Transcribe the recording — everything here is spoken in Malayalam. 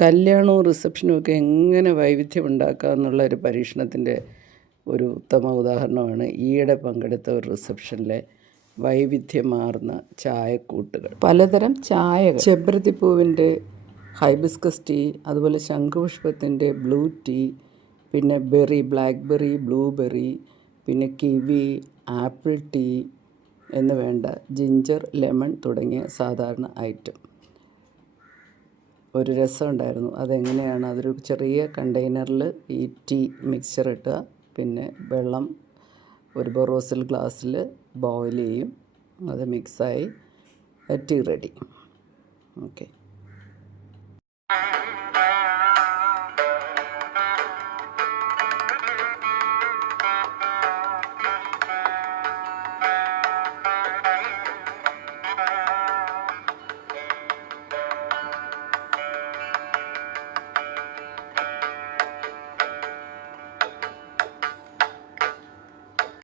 കല്യാണവും റിസപ്ഷനും ഒക്കെ എങ്ങനെ വൈവിധ്യം ഉണ്ടാക്കുക എന്നുള്ള ഒരു പരീക്ഷണത്തിൻ്റെ ഒരു ഉത്തമ ഉദാഹരണമാണ് ഈയിടെ പങ്കെടുത്ത ഒരു റിസപ്ഷനിലെ വൈവിധ്യമാർന്ന ചായക്കൂട്ടുകൾ. പലതരം ചായകൾ, ചെമ്പരത്തിപ്പൂവിൻ്റെ ഹൈബിസ്കസ് ടീ, അതുപോലെ ശംഖുപുഷ്പത്തിൻ്റെ ബ്ലൂ ടീ, പിന്നെ ബെറി, ബ്ലാക്ക്ബെറി, ബ്ലൂബെറി, പിന്നെ കിവി, ആപ്പിൾ ടീ എന്ന് വേണ്ട ജിഞ്ചർ, ലെമൺ തുടങ്ങിയ സാധാരണ ഐറ്റം. ഒരു രസമുണ്ടായിരുന്നു. അതെങ്ങനെയാണ്, അതൊരു ചെറിയ കണ്ടെയ്നറിൽ ഈ ടീ മിക്സ്ചർ ഇട്ടുക, പിന്നെ വെള്ളം ഒരു ബൊറോസിൽ ഗ്ലാസ്സിൽ ബോയിൽ ചെയ്യും, അത് മിക്സായി ടീ റെഡി. ഓക്കെ.